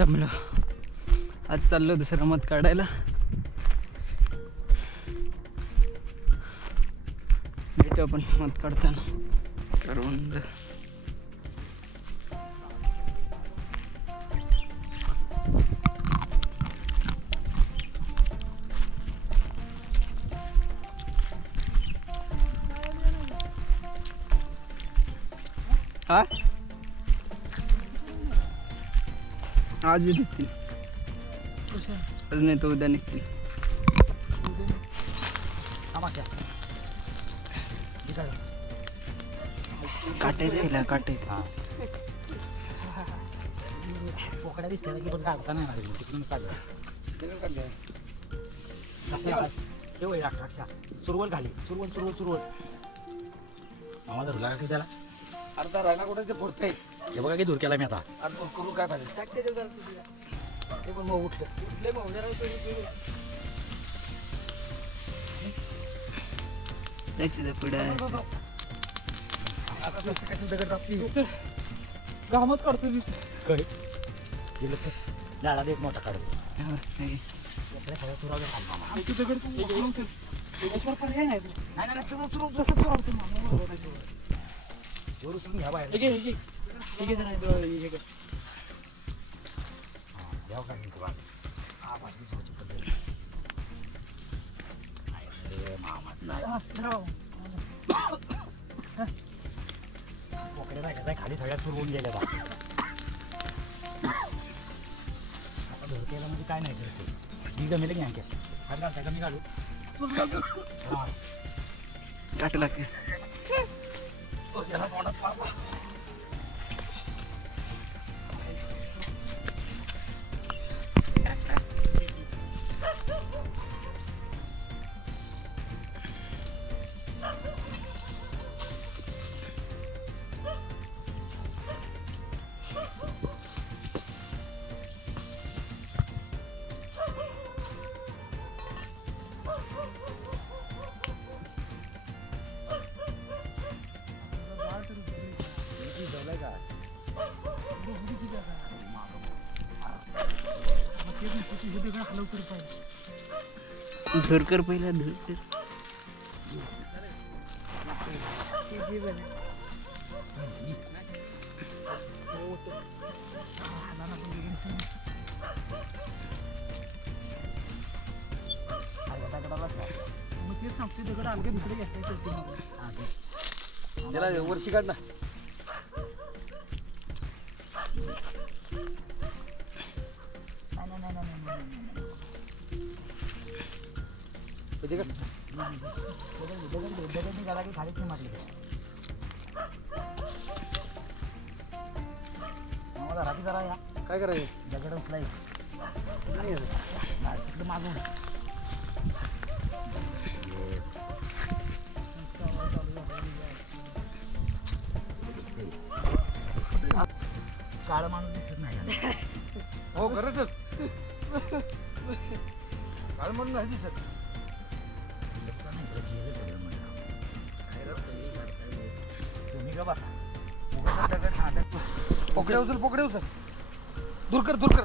जमलं. आज चाललो दुसरं मत काढायला. भेटू आपण मत काढताना. करून हा आज भी निघतील. आज नाही तो उद्या निघतील. काटे द्यायला काटे. पोकड्या दिसल्या की पण काढता नाही येणार तिकडून काढलं. सुरवल घाली सुरवल सुरवल सुरवल आम्हाला धरला का त्याला अर्धा राहिला कुठे फोडतंय. हे बघा की दूर केला मी आता. आज करू काय पाहिजे ते पण मग उठले मग आता कसं दगड टाकली कामच करतो मी. काय गेलं तर झाडात एक मोठा काढतो. घ्या बाहेर पोकड्या नाही खाली सगळ्यात सुरवून गेल्या बा. आता धरकेला म्हणजे काय नाही करते ती जमेल की आणखी हात घालता कमी घालू काटला की धूर कर पहिला धूर कर. त्याला वर्षी काढ ना. काय करायचं दगड उचलाय मागून काळ माणूस दिसत नाही. हो खरंच काळ म्हणून नाही दिसत. तुम्ही का बसा पोकड्या उचल पोकड्या उचल. दूर कर दूर कर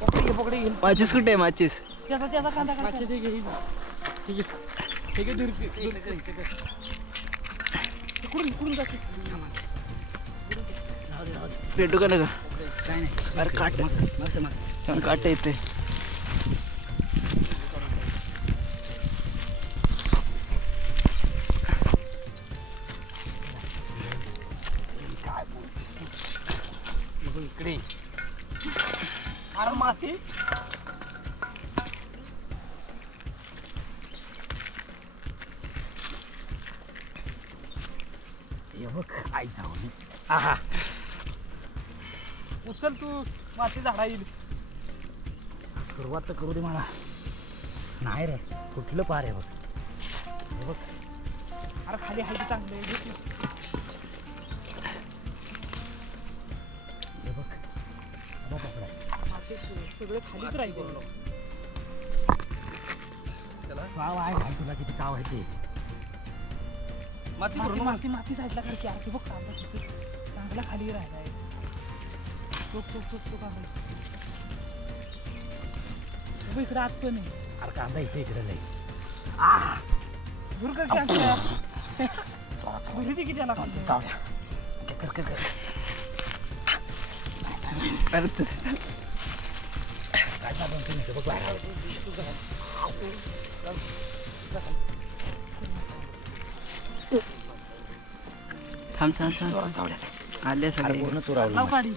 पकडी घे पकडी घे. माचीस कुठे आहे माचीस. भेटू का नका. काय नाही अरे काट काट येते. इकडे अरे माती आई जाऊ आहा उचल तू माती झाडा येईल. सुरुवात तर करू दे मला. नाही रे कुठलं पार आहे बघ. हे बघ अरे खाली हाय चांगले. हे बघ सगळं खालीच राहायचं. चाव आहे तुला किती चाव आहे ते. माती माती माती माती साईडला काढची. आरती बघ कांदा किती चांगला खाली राहिलाय तो कांदा इकडे आत पण आहे. अरे कांदा इकडे नाही. दूर कर किती त्याला कर काय चालू आहे बघ बाहेर. थांब आले सगळे. पूर्ण चुरावलं. लाव काढी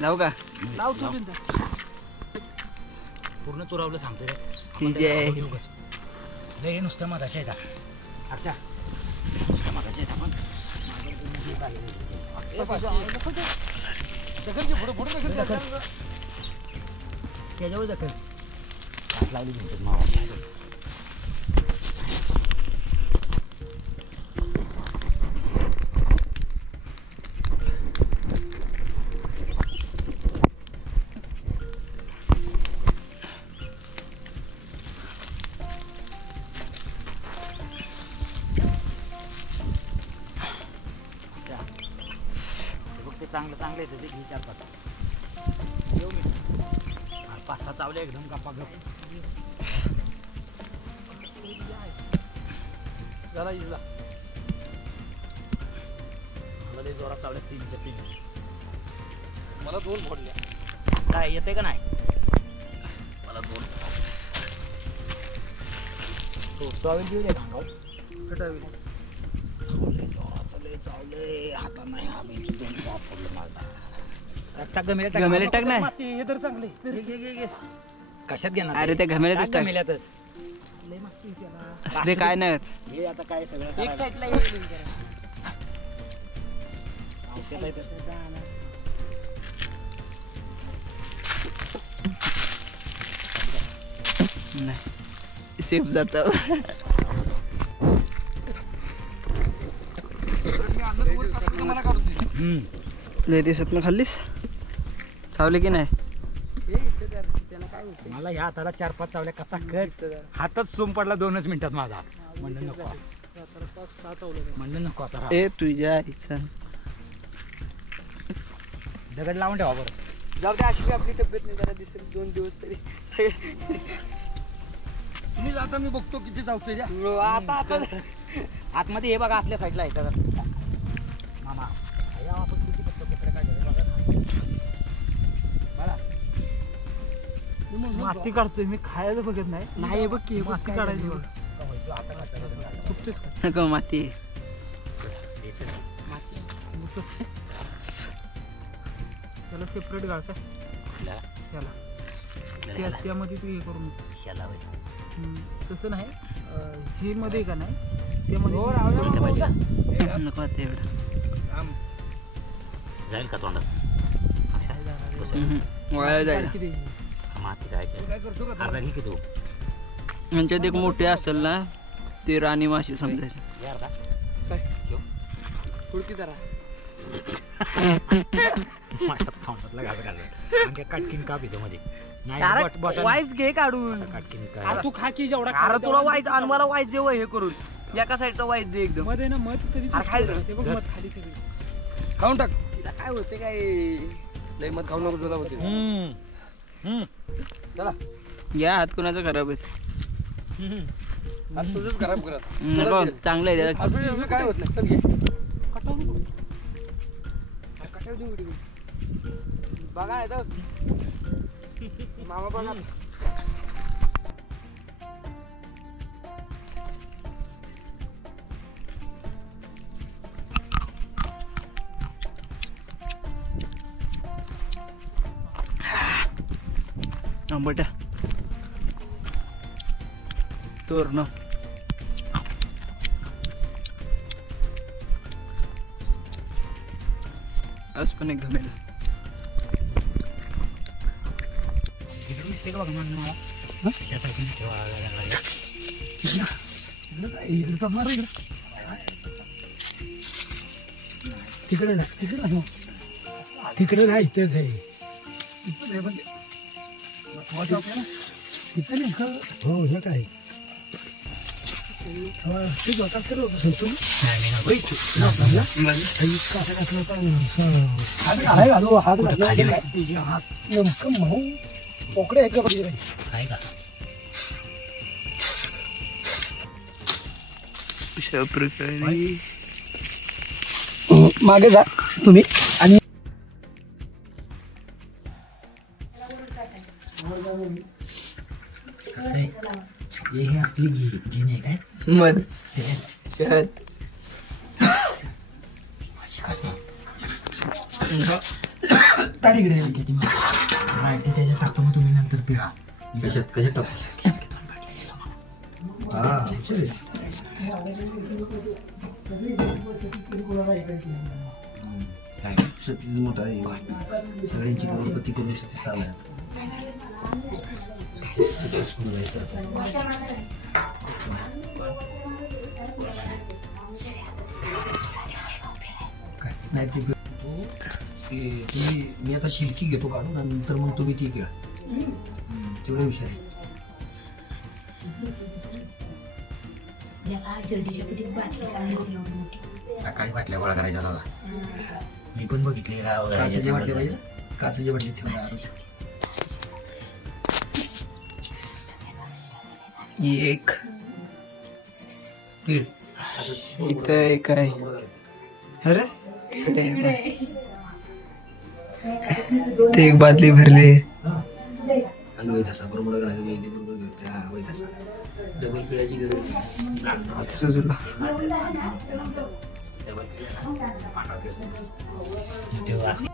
लावू का? लाव तू बिंदा पूर्ण चुरावलं सांगतोय रे. TJ. लय नुसतं मधाच्या येतात. अच्छा नुसतं मधाच्या येतात पण त्याच्यावर दखल हात लावली म्हणतात मावा. चांगलं येतं ते घे 4-5. येऊ मी 5-6 चावले एकदम गप्पा गप जरा इजला मला लई जोरात चावले 3च्या 3. मला 2 फोडल्या. काय येते का नाही? मला 2 टॉवेल घेऊन ये भांगाव. चावले हाता नाही. हा मी 2 बाप पडलं माझा. घमेले टाक ना. हे तर चांगले घे कशात घेणार? अरे ते घमेल्यातच टाक. घमेल्यातच लय मागते त्याला. असले काय नाही. हे आता काय सगळं एक करायला. साईडला औषध आहे तर. नाही सेफ जात. लय दिवसात खाल्लीस? चावले की नाही? मला ह्या हाताला 4-5 चावल्या कसा खच हातच सोम पडला 2च मिनिटात माझा. म्हणलं नको आता. ए तुझ्या आईचा दगड लावून ठेवा बरं. जाऊ दे. अशी आपली तब्येत नाही जरा दिसेल 2 दिवस तरी. तुम्ही जाता मी बघतो किती चावतोय आता. आतमध्ये हे बघा आतल्या साईडला आहे तर मामा आपण किती कपडे काढले बघा ना. माती काढतोय मी. खायला बघत नाही बघ की माती काढायची नको माती. त्याला सेपरेट गाळ काय त्याला त्यामध्ये तू हे करून तसं नाही. हे मध्ये का नाही त्यामध्ये नको ते एवढं जाईल का तोंडात? वाया जाईल. माती खायची अर्धा घे की तू. यांच्यात एक मोठे असेल ना ते राणी माशी समजायची. थोडकी जरा माझ्या तोंडातला घास घालला. काटकीन काप इथे मध्ये वाईज घे काढून. काटकीन तू खा की जेवढा. अरे तुला वाईट आणि मला वाईट दे हे करून. एका साईडचा वाईट दे एकदम. मध्ये ना मध कधी खायचं बघ मध खाली सगळी खाऊन टाक. तिला काय होते काय लय मत खाऊ नको तुला होते. चला या हात कुणाचा खराब आहे? आज तुझंच खराब करत. नको चांगलं आहे त्याला. असं काय होत नाही. चल घे कटाव देऊ कुठे बघा येतं मामा बघा. आंबट तोरण आज पण एक घमेला. मिस्टेक बघा मला तिकडे ना तिकडे नाही तेच आहे. हो हे काय काय का अशा प्रकारे मागे जा तुम्ही आणि कसं आहे हे असली घी नाही काय मध शहद रायते त्याच्यात टाकतो मग तुम्ही नंतर पिळा कशात टाकू हा काय सतीश मोठा आहे सगळ्यांची करोडपती करून सतीश आला नाही ते मी आता शिलकी घेतो काढून आणि नंतर मग तुम्ही ती पिळा तेवढा विषय आहे सकाळी बाटल्या गोळा करायच्या दादा मी पण बघितले काचेचे बाटले पाहिजे काचेचे बाटले ठेवणार एक पीळ इथं एक आहे अरे इकडे ते एक बादली भरली आणि वैतासा बरोबर करायचं मेहंदी बरोबर त्या वैतासा डबल पिळाची गरज हात सुजला तेव्हा